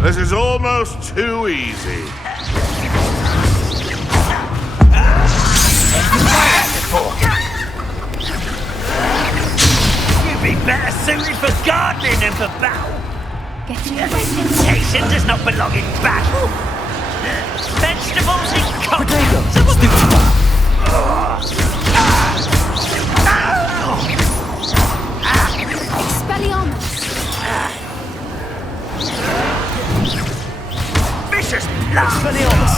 This is almost too easy. You'd be better suited for gardening than for battle. Temptation does not belong in battle. Vegetables in cocktails. Expelliarmus. Vicious blood. Expelliarmus.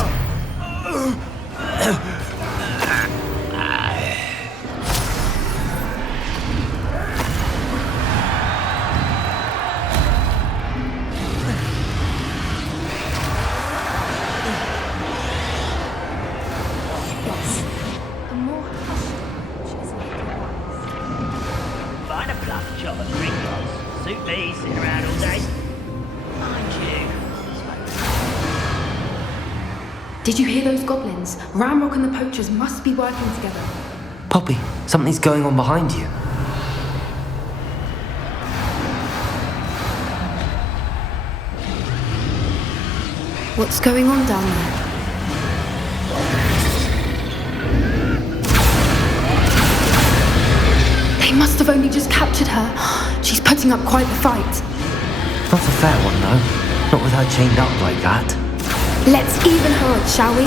Find a bluff job at Gringotts. Suit me, sitting around all day. Mind you. Did you hear those goblins? Ramrock and the poachers must be working together. Poppy, something's going on behind you. What's going on down there? They must have only just captured her. She's putting up quite the fight. Not a fair one, though. Not with her chained up like that. Let's even her up, shall we?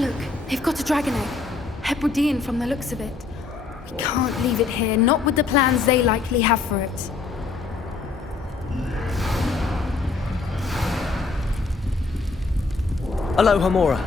Look, they've got a dragon egg. Hebridean from the looks of it. We can't leave it here, not with the plans they likely have for it. Hello, Hamora.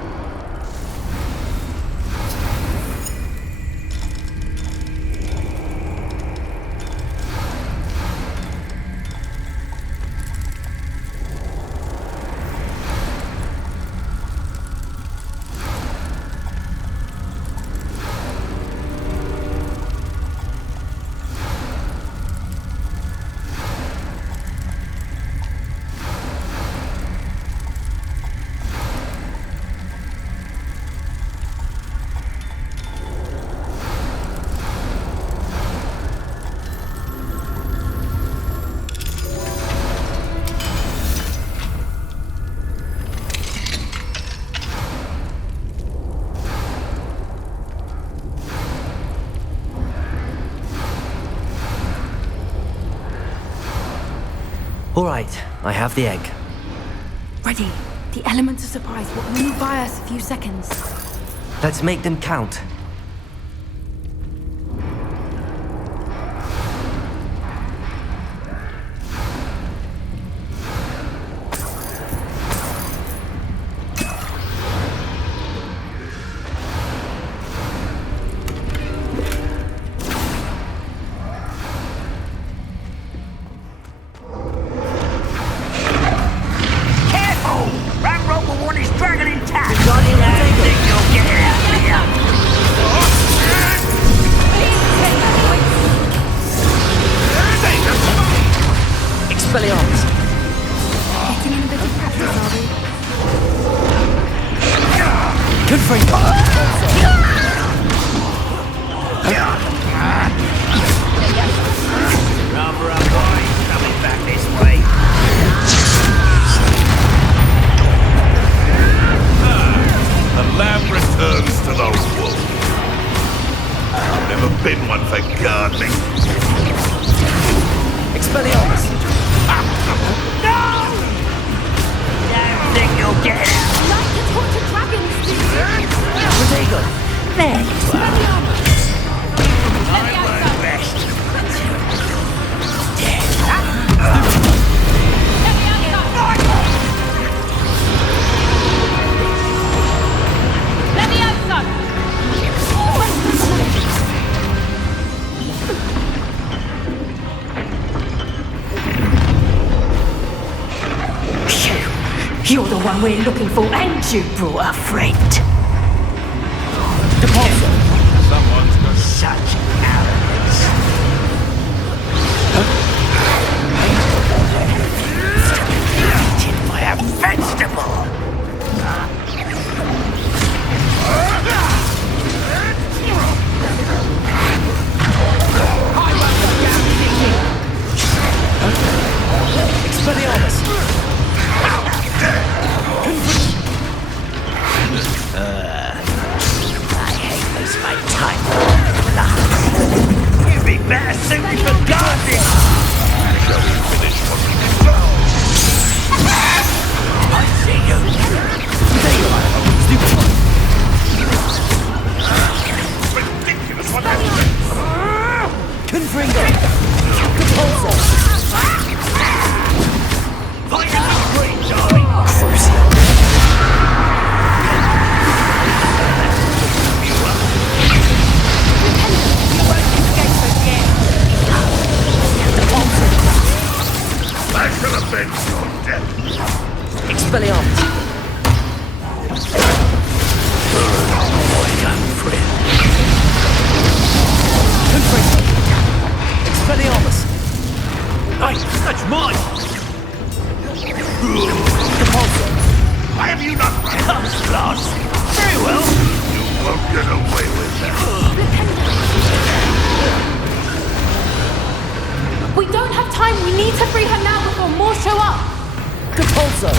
All right, I have the egg. Ready. The element of surprise will only buy us a few seconds. Let's make them count. Expelliarmus. Getting in a bit of practice, are we? Good for you. Rather a boy coming back this way. The lamb returns to the wolf. I've never been one for gardening. Expelliarmus. No! Don't think you'll get it. Like the tortured dragons, do you? Protego. There you are. I learned best. Let me have some! You're the one we're looking for, and you brought a friend. Someone's got Such arrogance. Eaten by a vegetable. your death. Expelliarmus! Confringo! Expelliarmus! Hey, that's mine! Repulsor! Why have you not run? Comes last. Very well. You won't get away with that. We don't have time. We need to free her now before more show up. Repulsor!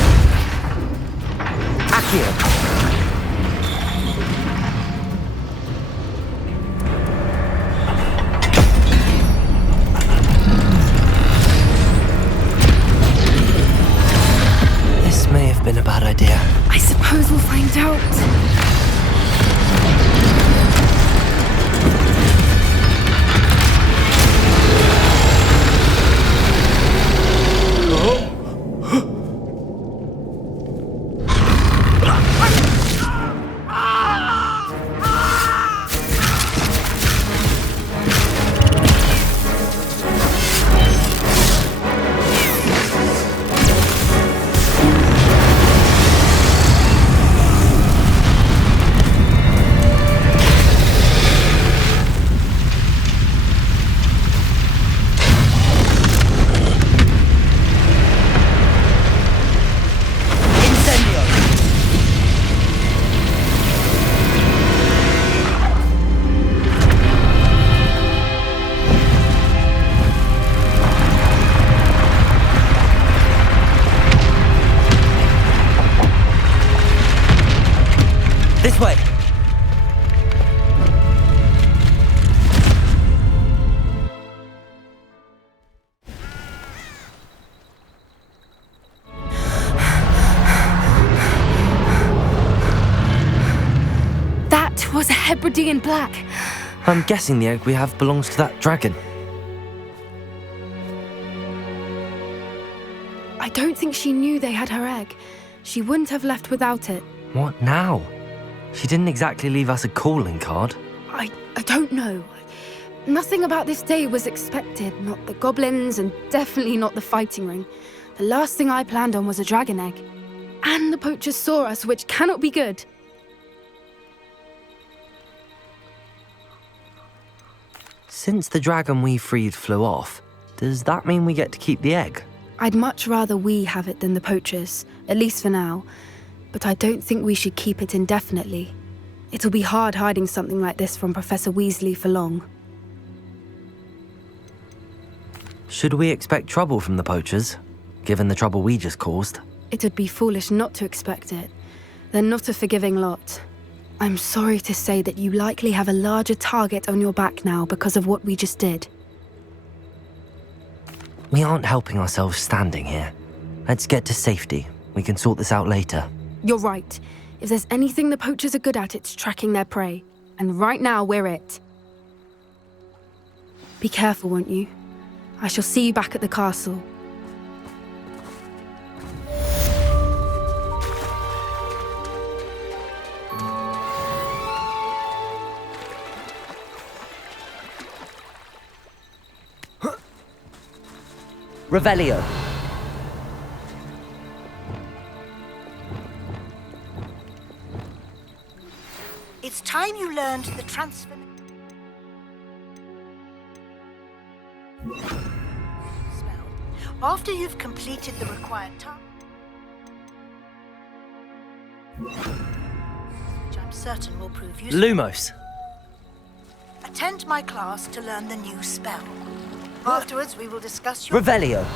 Accio! This may have been a bad idea. I suppose we'll find out. This way! That was a Hebridean black. I'm guessing the egg we have belongs to that dragon. I don't think she knew they had her egg. She wouldn't have left without it. What now? She didn't exactly leave us a calling card. I don't know. Nothing about this day was expected. Not the goblins, and definitely not the fighting ring. The last thing I planned on was a dragon egg. And the poachers saw us, which cannot be good. Since the dragon we freed flew off, does that mean we get to keep the egg? I'd much rather we have it than the poachers, at least for now. But I don't think we should keep it indefinitely. It'll be hard hiding something like this from Professor Weasley for long. Should we expect trouble from the poachers, given the trouble we just caused? It'd be foolish not to expect it. They're not a forgiving lot. I'm sorry to say that you likely have a larger target on your back now because of what we just did. We aren't helping ourselves standing here. Let's get to safety. We can sort this out later. You're right. If there's anything the poachers are good at, it's tracking their prey. And right now, we're it. Be careful, won't you? I shall see you back at the castle. Revelio. It's time you learned the transfer spell. After you've completed the required task, which I'm certain will prove useful, Lumos. attend my class to learn the new spell. Afterwards, we will discuss your... Revelio.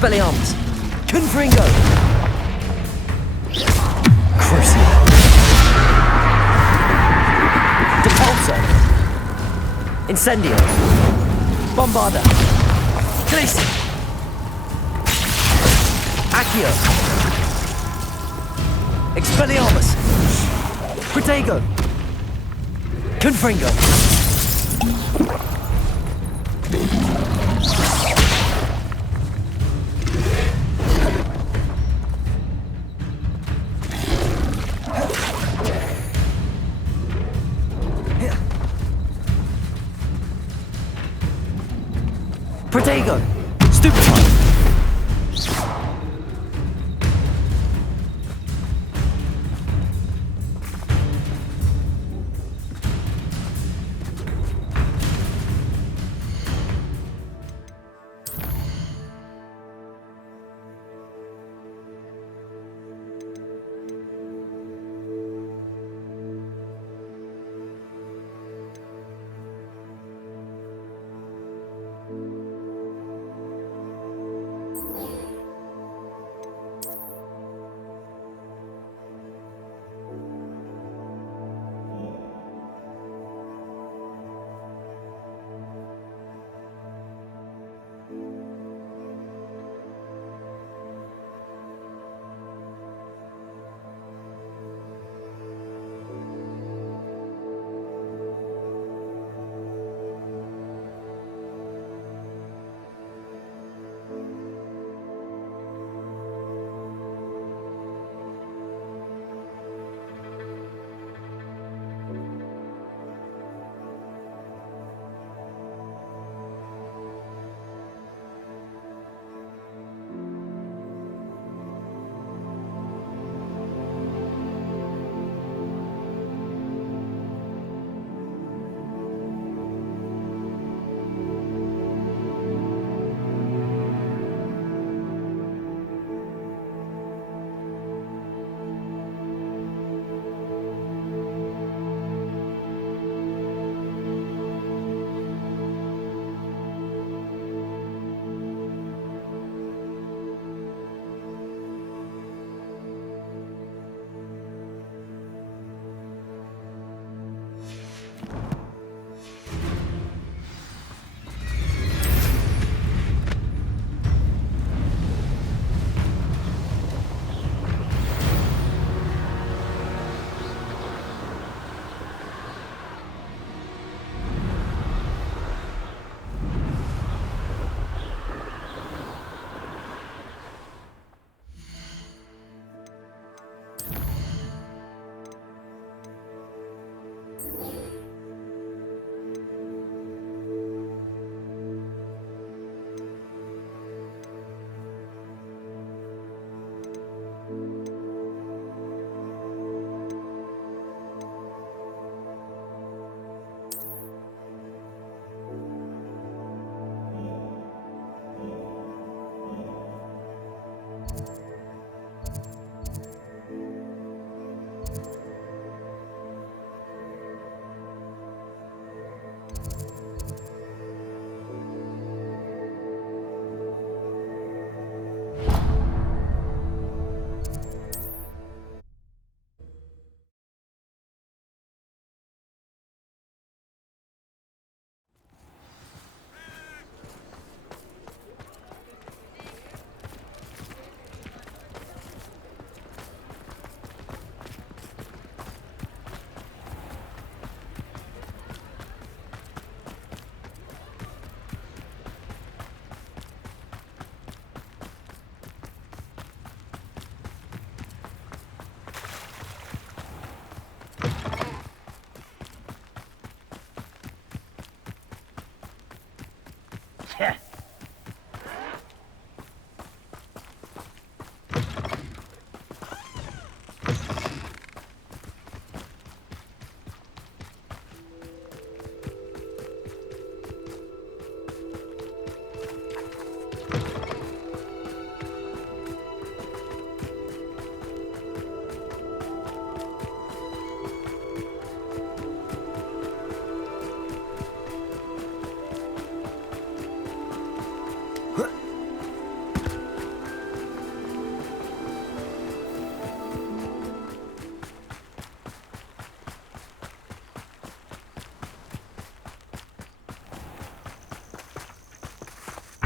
Expelliarmus! Confringo! Crucio! Depulso! Incendio! Bombarda! Glacier! Accio! Expelliarmus! Protego! Confringo! Protego! Stupefy!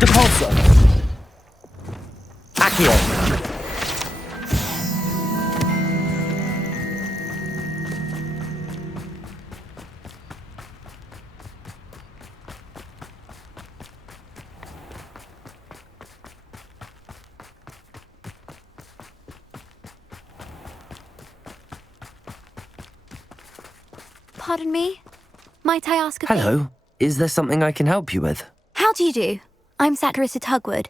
Depulso! Accio! Pardon me? Might I ask a favor? Hello. Is there something I can help you with? How do you do? I'm Satirissa Tugwood,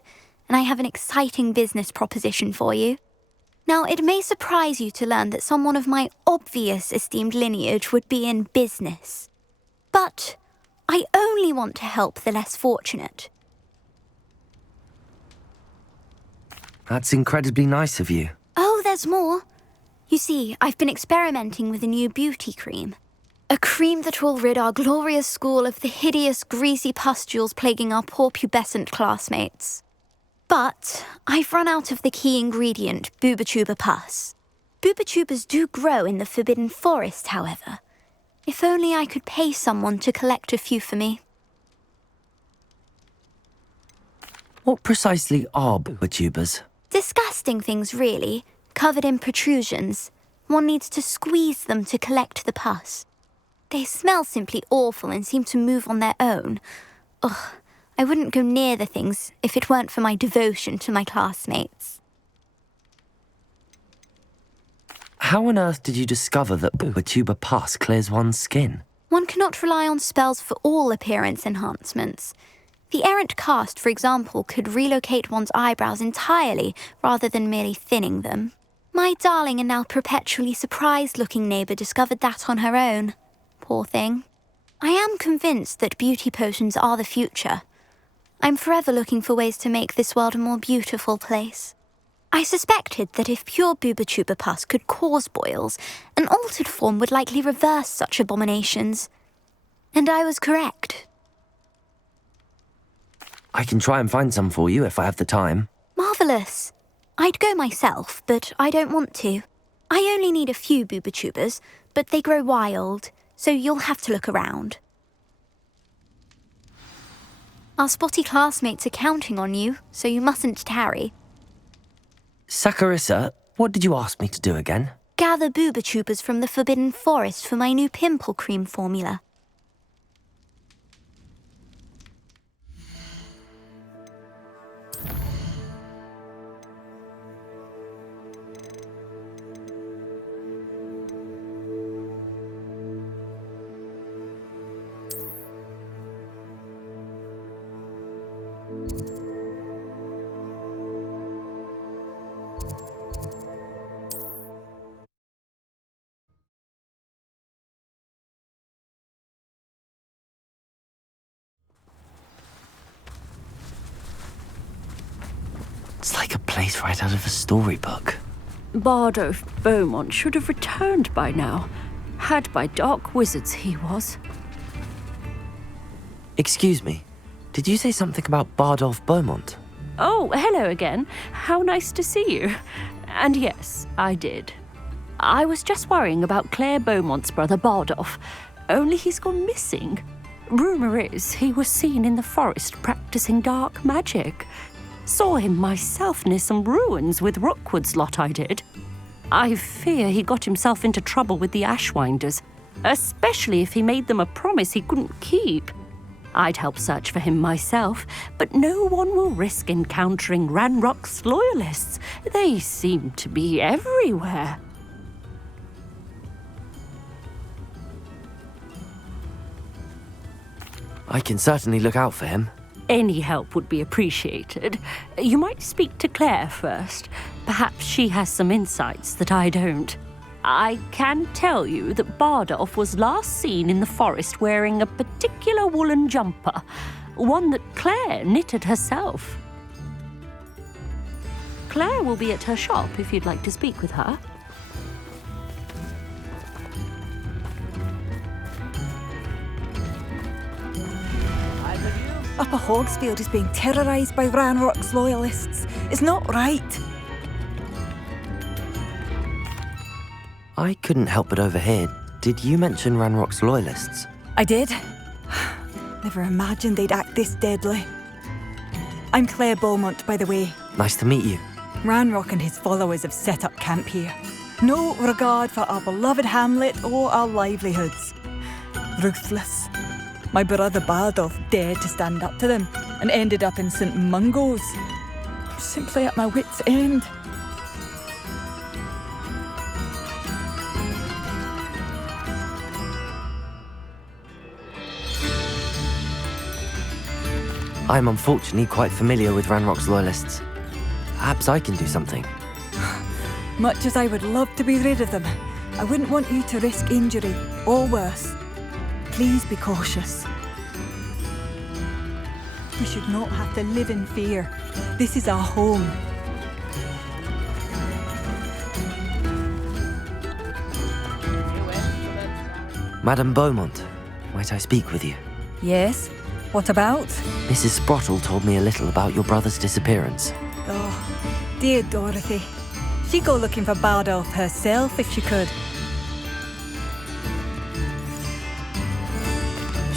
and I have an exciting business proposition for you. Now, it may surprise you to learn that someone of my obvious esteemed lineage would be in business. But I only want to help the less fortunate. That's incredibly nice of you. Oh, there's more. You see, I've been experimenting with a new beauty cream. A cream that will rid our glorious school of the hideous, greasy pustules plaguing our poor pubescent classmates. But I've run out of the key ingredient, Booba-Tuba pus. Booba-Tubas do grow in the Forbidden Forest, however. If only I could pay someone to collect a few for me. What precisely are Booba-Tubas? Disgusting things, really, covered in protrusions. One needs to squeeze them to collect the pus. They smell simply awful and seem to move on their own. Ugh, I wouldn't go near the things if it weren't for my devotion to my classmates. How on earth did you discover that Booba-Tuba pus clears one's skin? One cannot rely on spells for all appearance enhancements. The errant cast, for example, could relocate one's eyebrows entirely rather than merely thinning them. My darling and now perpetually surprised-looking neighbour discovered that on her own. Poor thing. I am convinced that beauty potions are the future. I'm forever looking for ways to make this world a more beautiful place. I suspected that if pure Booba-Tuba pus could cause boils, an altered form would likely reverse such abominations. And I was correct. I can try and find some for you if I have the time. Marvellous. I'd go myself, but I don't want to. I only need a few Booba-Tubas, but they grow wild, so you'll have to look around. Our spotty classmates are counting on you, so you mustn't tarry. Satirissa, what did you ask me to do again? Gather Booba-Tubas from the Forbidden Forest for my new pimple cream formula. It's like a place right out of a storybook. Bardolph Beaumont should have returned by now. Had by dark wizards he was. Excuse me, did you say something about Bardolph Beaumont? Oh, hello again. How nice to see you. And yes, I did. I was just worrying about Claire Beaumont's brother Bardolph, only he's gone missing. Rumour is he was seen in the forest practicing dark magic. Saw him myself near some ruins with Rookwood's lot I did. I fear he got himself into trouble with the Ashwinders, especially if he made them a promise he couldn't keep. I'd help search for him myself, but no one will risk encountering Ranrock's loyalists. They seem to be everywhere. I can certainly look out for him. Any help would be appreciated. You might speak to Claire first. Perhaps she has some insights that I don't. I can tell you that Bardolph was last seen in the forest wearing a particular woolen jumper, one that Claire knitted herself. Claire will be at her shop if you'd like to speak with her. Upper Hogsfield is being terrorised by Ranrock's loyalists. It's not right. I couldn't help but overhear. Did you mention Ranrock's loyalists? I did. Never imagined they'd act this deadly. I'm Claire Beaumont, by the way. Nice to meet you. Ranrock and his followers have set up camp here. No regard for our beloved hamlet or our livelihoods. Ruthless. My brother Bardolph dared to stand up to them and ended up in St. Mungo's. I'm simply at my wit's end. I'm unfortunately quite familiar with Ranrock's loyalists. Perhaps I can do something. Much as I would love to be rid of them, I wouldn't want you to risk injury or worse. Please be cautious. We should not have to live in fear. This is our home. Madame Beaumont, might I speak with you? Yes? What about? Mrs. Sprottle told me a little about your brother's disappearance. Oh, dear Dorothy. She'd go looking for Bardolph herself if she could.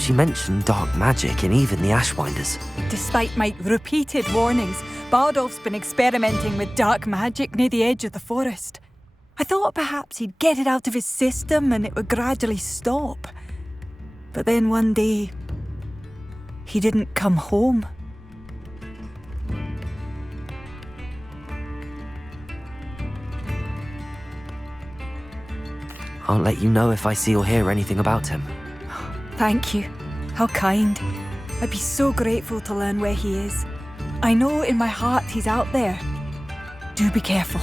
She mentioned dark magic and even the Ashwinders. Despite my repeated warnings, Bardolph's been experimenting with dark magic near the edge of the forest. I thought perhaps he'd get it out of his system and it would gradually stop. But then one day, he didn't come home. I'll let you know if I see or hear anything about him. Thank you. How kind. I'd be so grateful to learn where he is. I know in my heart he's out there. Do be careful.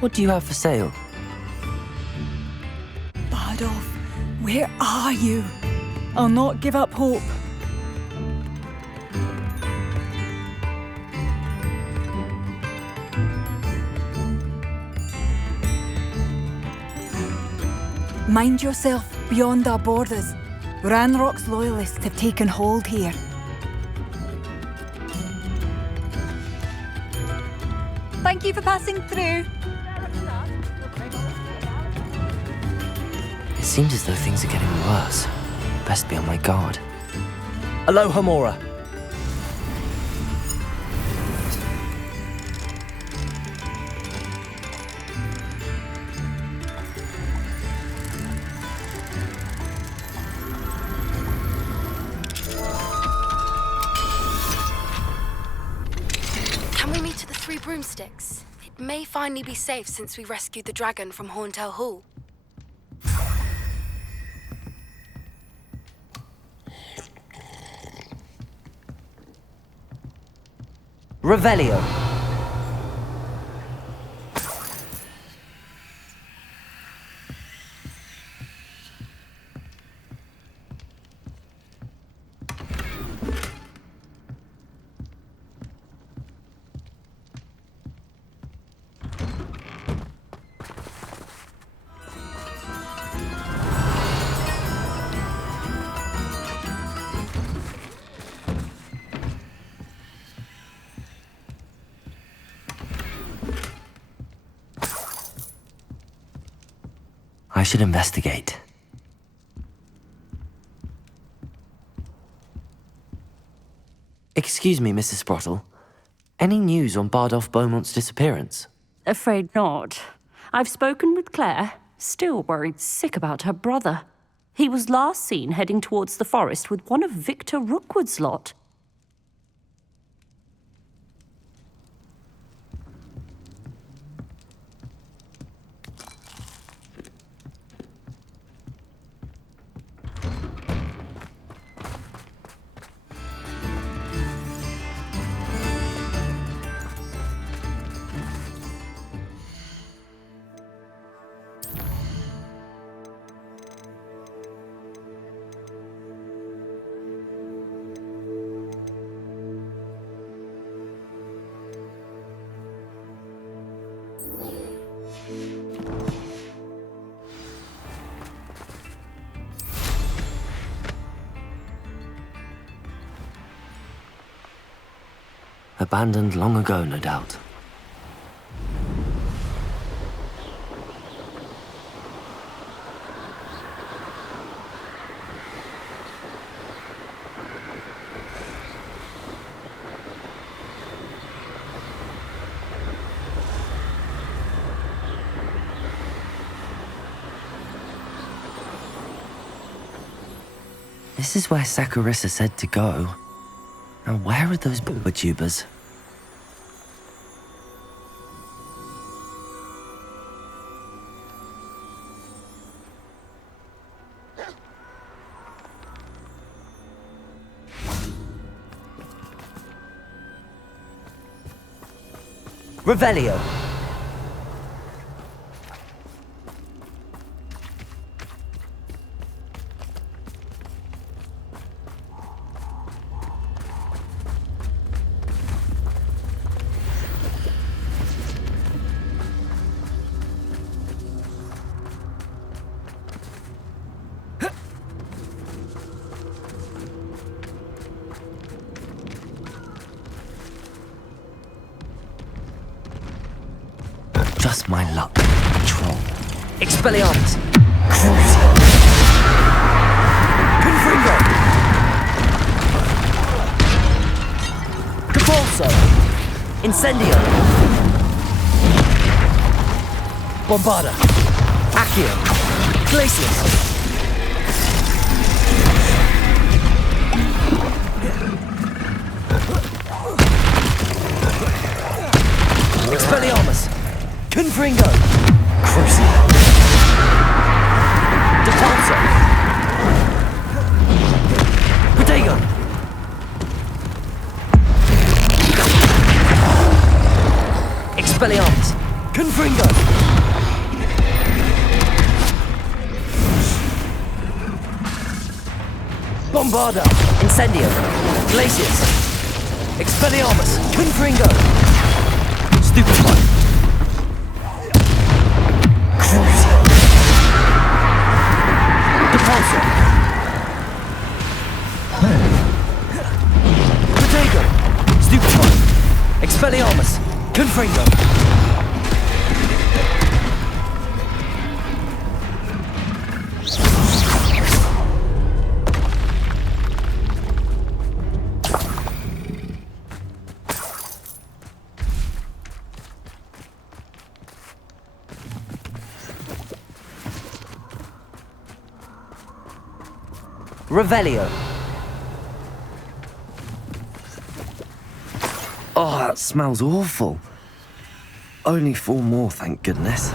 What do you have for sale? Bardolph, where are you? I'll not give up hope. Mind yourself beyond our borders. Ranrock's loyalists have taken hold here. Thank you for passing through. It seems as though things are getting worse. Best be on my guard. Aloha, Mora. Can we meet at the Three Broomsticks? It may finally be safe since we rescued the dragon from Horntail Hall. Revelio. I should investigate. Excuse me, Mrs. Sprottle. Any news on Bardolph Beaumont's disappearance? Afraid not. I've spoken with Claire, still worried sick about her brother. He was last seen heading towards the forest with one of Victor Rookwood's lot. Abandoned long ago, no doubt. This is where Saccharissa said to go. Now where are those booba tubers? Revelio. Just my luck. Troll. Expelliarmus. Crucio. Confringo. Capulso. Incendio. Bombarda. Accio. Glacius. Expelliarmus. Confringo. Crucio. Depulso. Protego. Expelliarmus. Confringo. Bombarda. Incendio. Glacius. Expelliarmus. Confringo. Stupefy. Depulso. Protego. Stupefy. Expelliarmus. Confringo. Revelio. Oh, that smells awful. Only 4 more, thank goodness.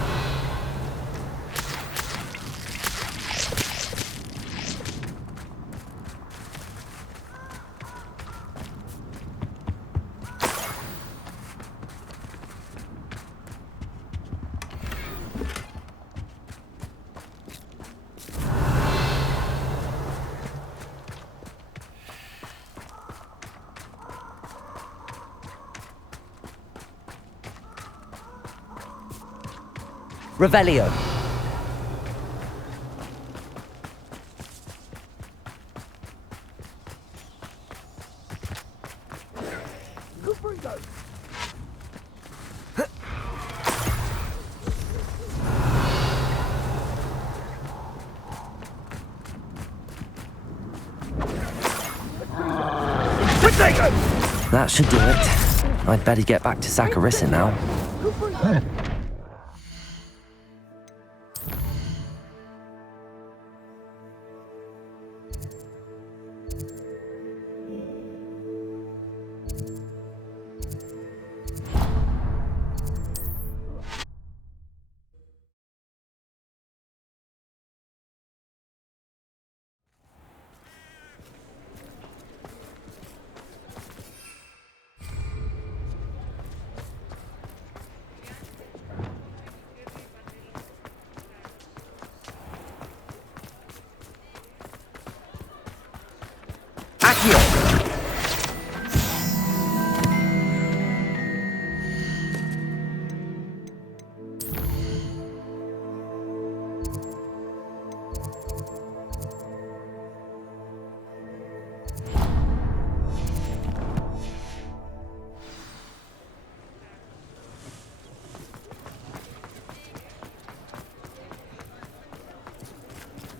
Revelio. That should do it. I'd better get back to Saccharissa now. Accio.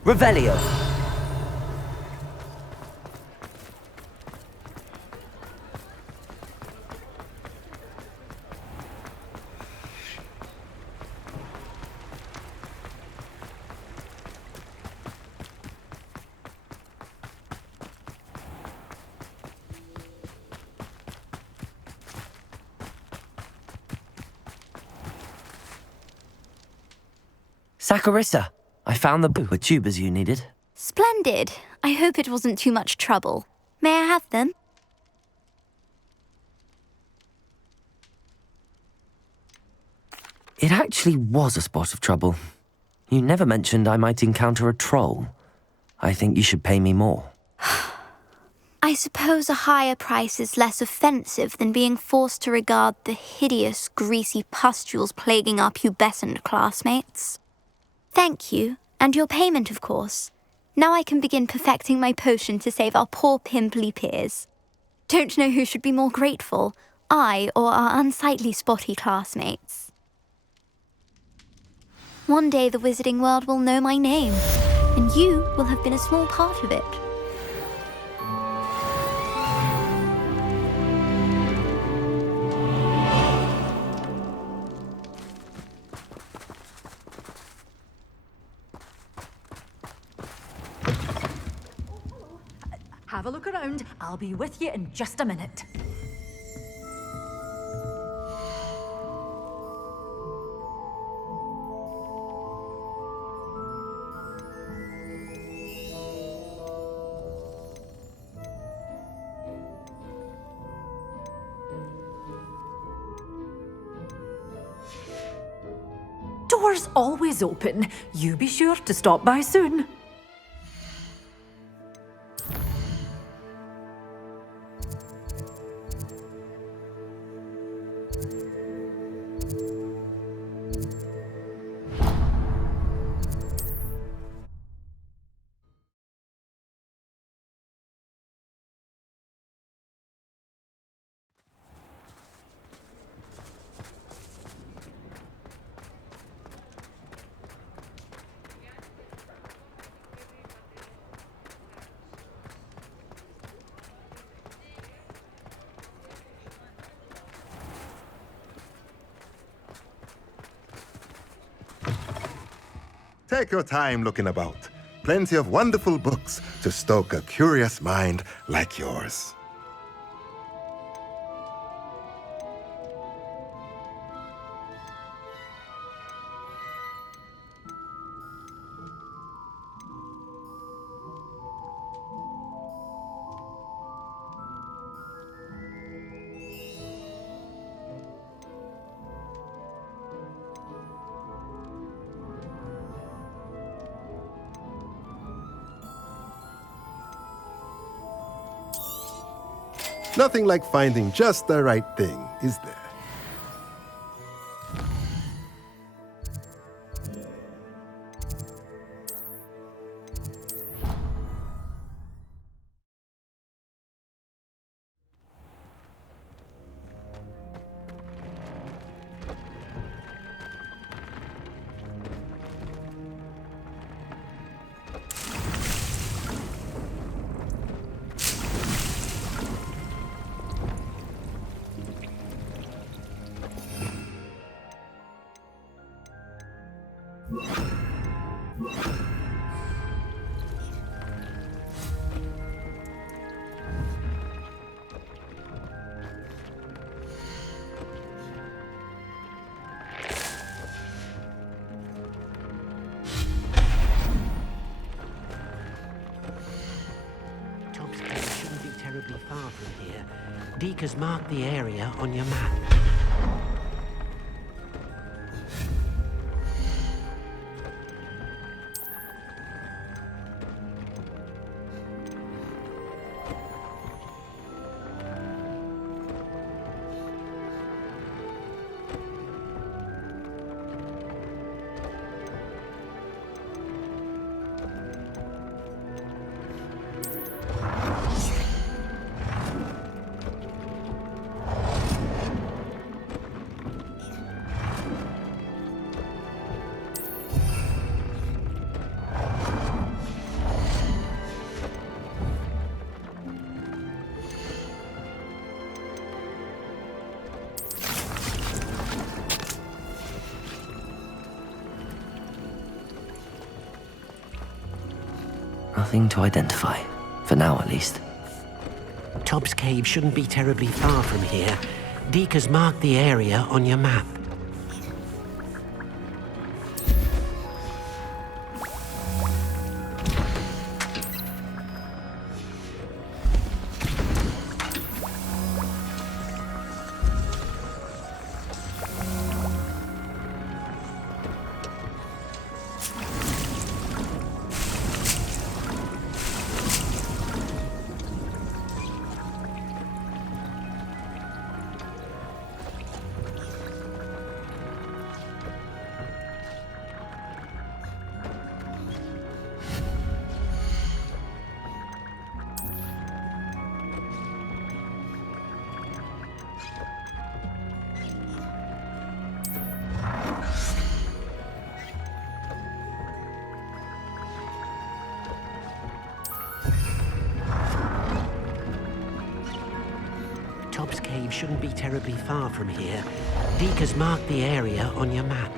Revelio. Saccharissa, I found the with tubers you needed. Splendid. I hope it wasn't too much trouble. May I have them? It actually was a spot of trouble. You never mentioned I might encounter a troll. I think you should pay me more. I suppose a higher price is less offensive than being forced to regard the hideous, greasy pustules plaguing our pubescent classmates. Thank you, and your payment, of course. Now I can begin perfecting my potion to save our poor pimply peers. Don't know who should be more grateful, I or our unsightly spotty classmates. One day the wizarding world will know my name, and you will have been a small part of it. Have a look around. I'll be with you in just a minute. Doors always open. You be sure to stop by soon. Take your time looking about. Plenty of wonderful books to stoke a curious mind like yours. Nothing like finding just the right thing, is there? Far from here. Deke has marked the area on your map. Nothing to identify, for now at least. Tobbs Cave shouldn't be terribly far from here. Deke has marked the area on your map. Cave shouldn't be terribly far from here. Deke has marked the area on your map.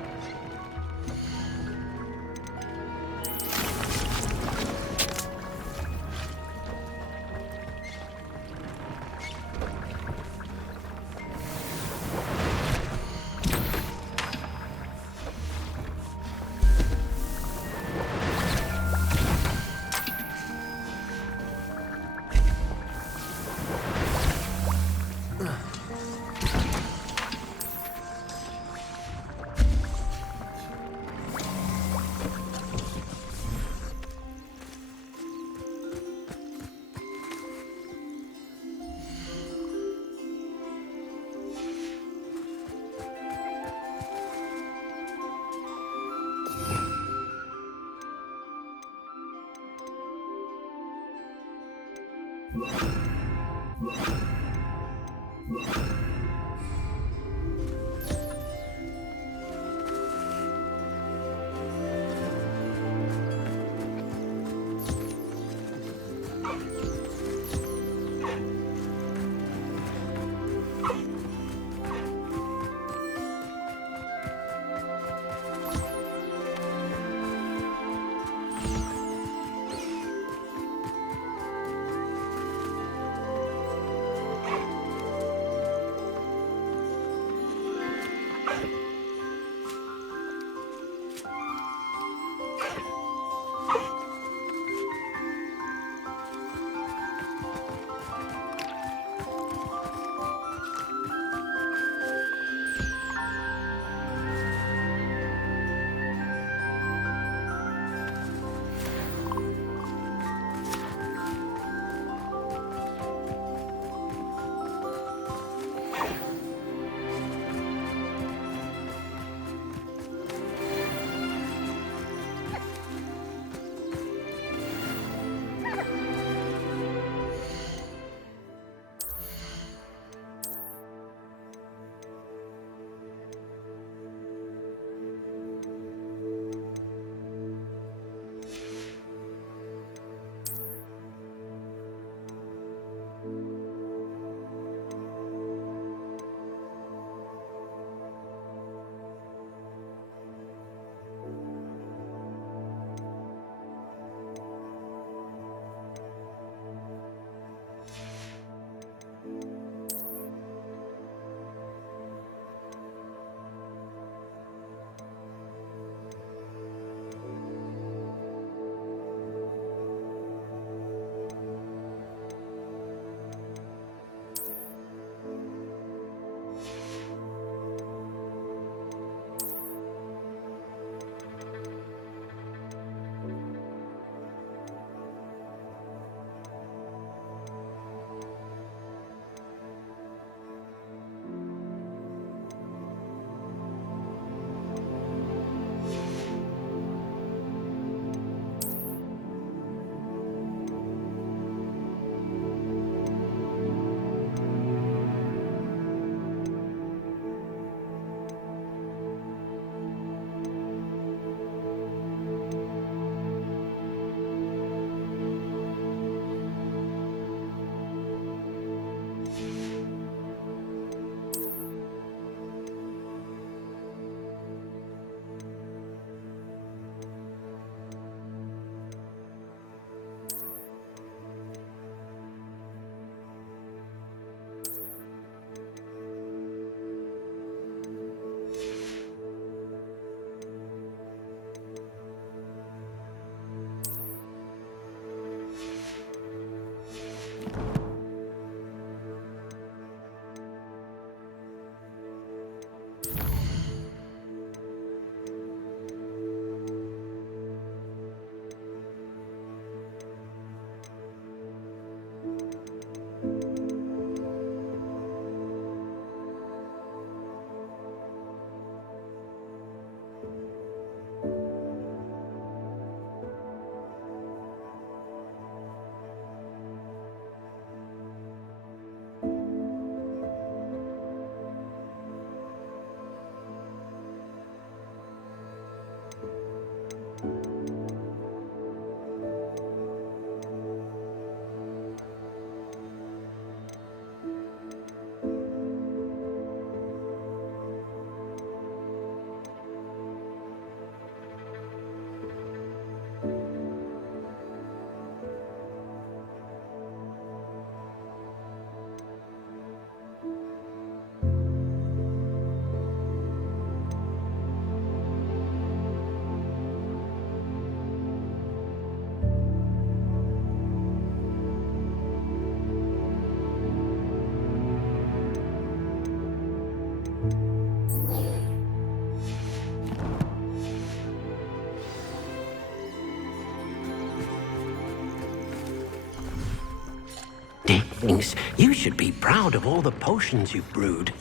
Dings, you should be proud of all the potions you've brewed.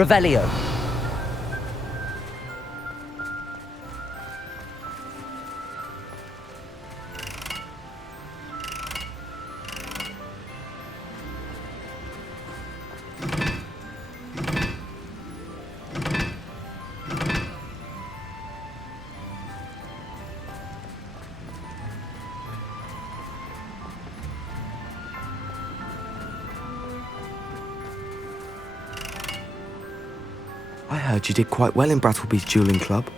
Revelio. I heard you did quite well in Brattleby's dueling club.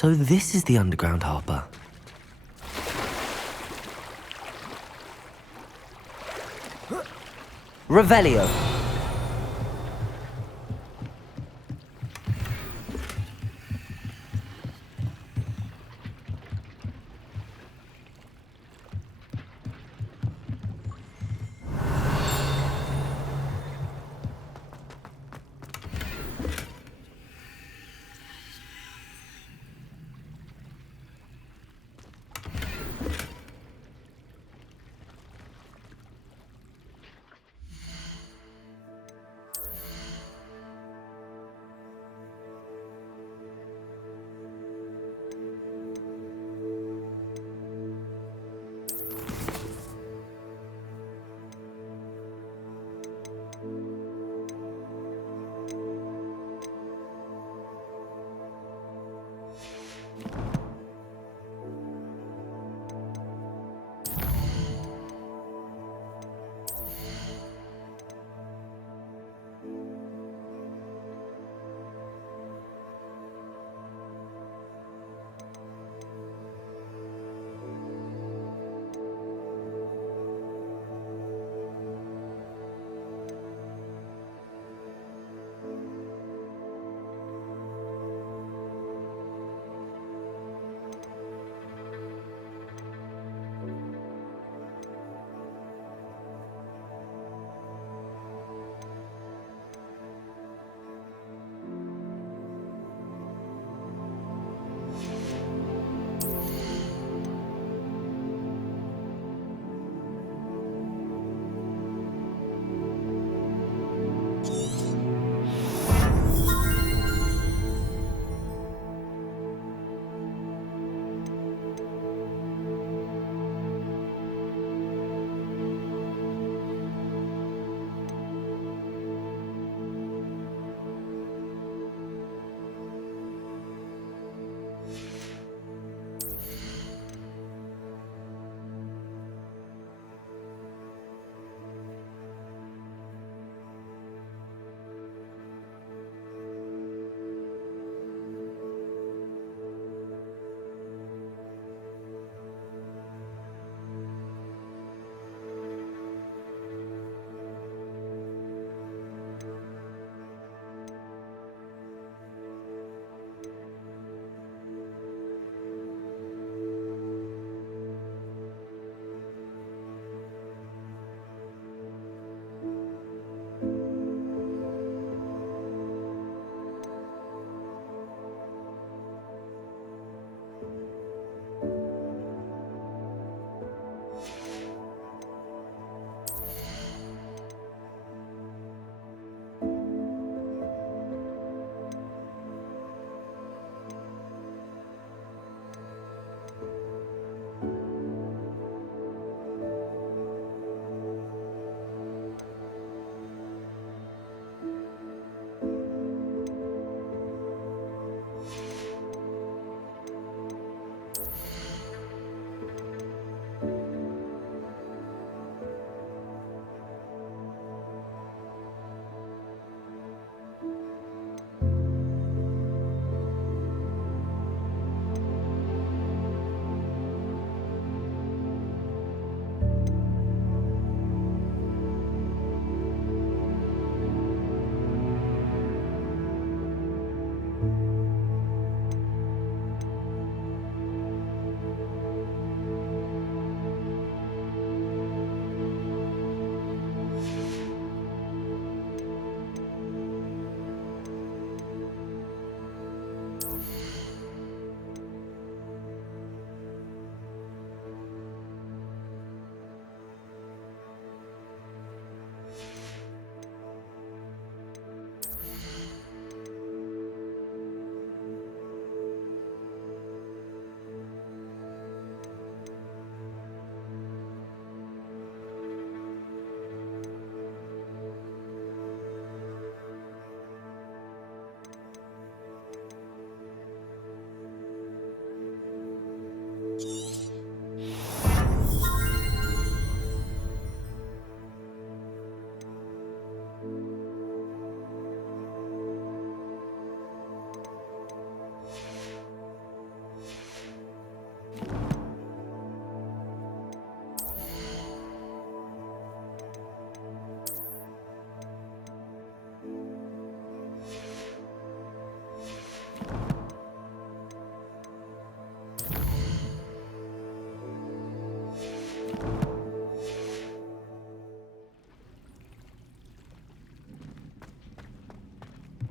So this is the underground harbour. Revelio.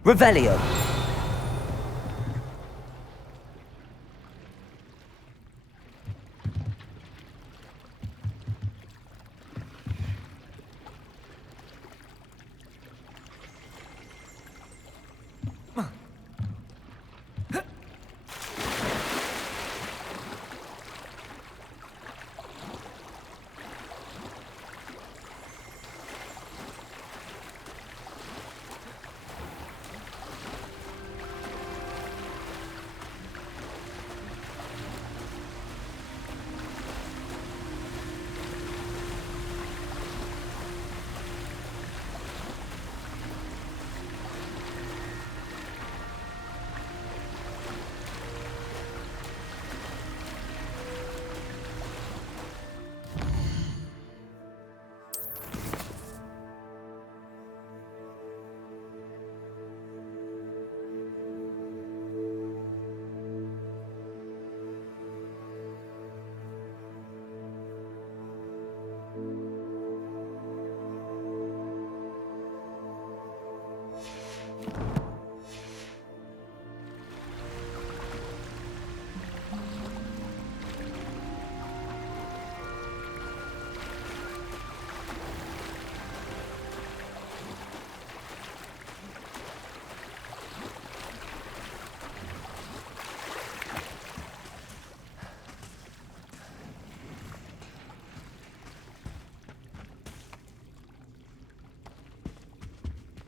Revelio.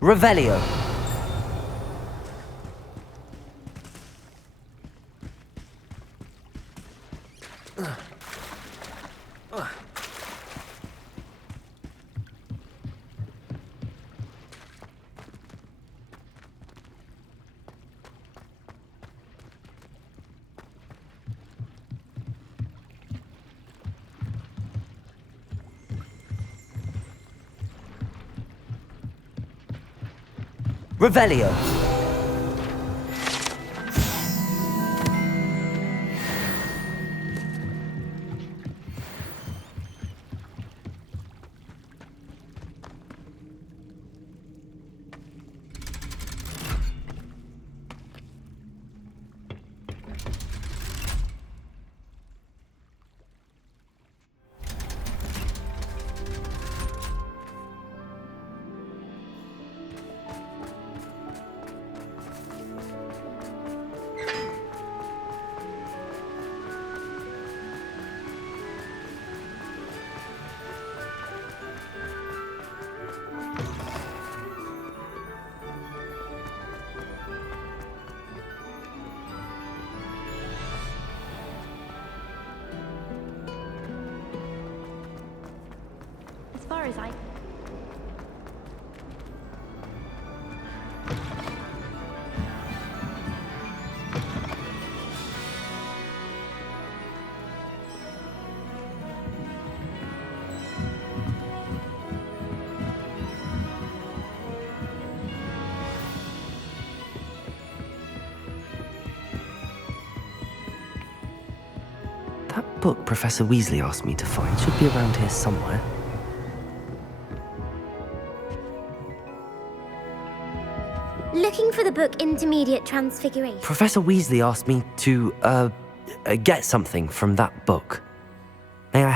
Revelio. Revelio. As far as I... That book Professor Weasley asked me to find should be around here somewhere. Looking for the book Intermediate Transfiguration. Professor Weasley asked me to, get something from that book. May I have